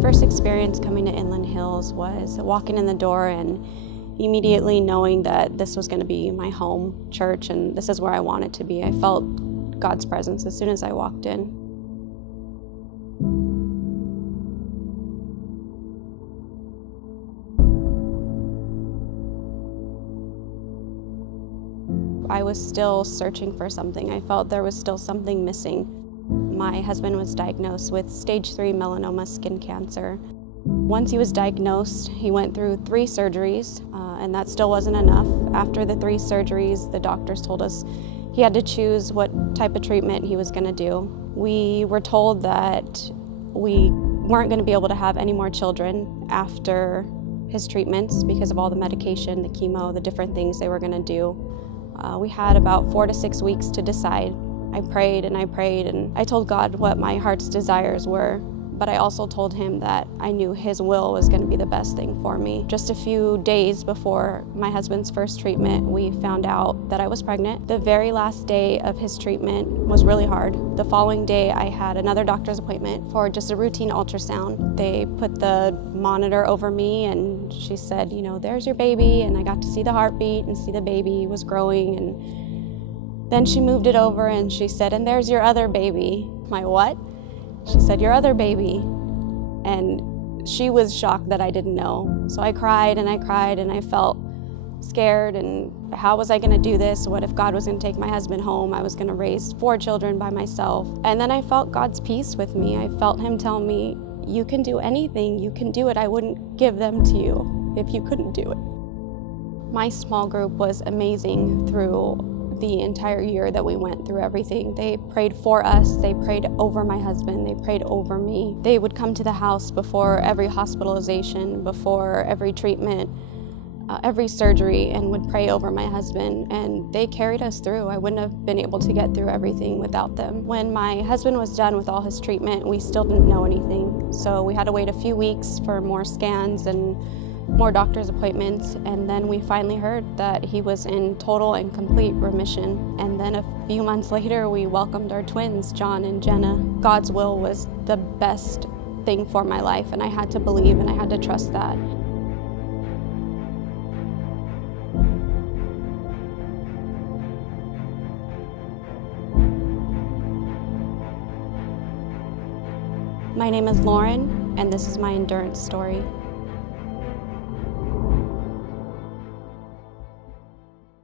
first experience coming to Inland Hills was walking in the door and immediately knowing that this was going to be my home church and this is where I wanted to be. I felt God's presence as soon as I walked in. I was still searching for something. I felt there was still something missing. My husband was diagnosed with stage 3 melanoma skin cancer. Once he was diagnosed, he went through 3 surgeries, and that still wasn't enough. After the 3 surgeries, the doctors told us he had to choose what type of treatment he was going to do. We were told that we weren't going to be able to have any more children after his treatments because of all the medication, the chemo, the different things they were going to do. We had about 4 to 6 weeks to decide. I prayed and I told God what my heart's desires were, but I also told him that I knew his will was going to be the best thing for me. Just a few days before my husband's first treatment, we found out that I was pregnant. The very last day of his treatment was really hard. The following day, I had another doctor's appointment for just a routine ultrasound. They put the monitor over me and she said, you know, there's your baby, and I got to see the heartbeat and see the baby was growing, and then she moved it over and she said, and there's your other baby. My what? She said, your other baby. And she was shocked that I didn't know. So I cried and I felt scared, and how was I gonna do this? What if God was gonna take my husband home? I was gonna raise 4 children by myself. And then I felt God's peace with me. I felt him tell me, you can do anything, you can do it. I wouldn't give them to you if you couldn't do it. My small group was amazing through the entire year that we went through everything. They prayed for us, they prayed over my husband, they prayed over me. They would come to the house before every hospitalization, before every treatment, every surgery, and would pray over my husband, and they carried us through. I wouldn't have been able to get through everything without them. When my husband was done with all his treatment, we still didn't know anything. So we had to wait a few weeks for more scans and more doctor's appointments, and then we finally heard that he was in total and complete remission. And then a few months later, we welcomed our twins, John and Jenna. God's will was the best thing for my life, and I had to believe and I had to trust that. My name is Lauren, and this is my endurance story.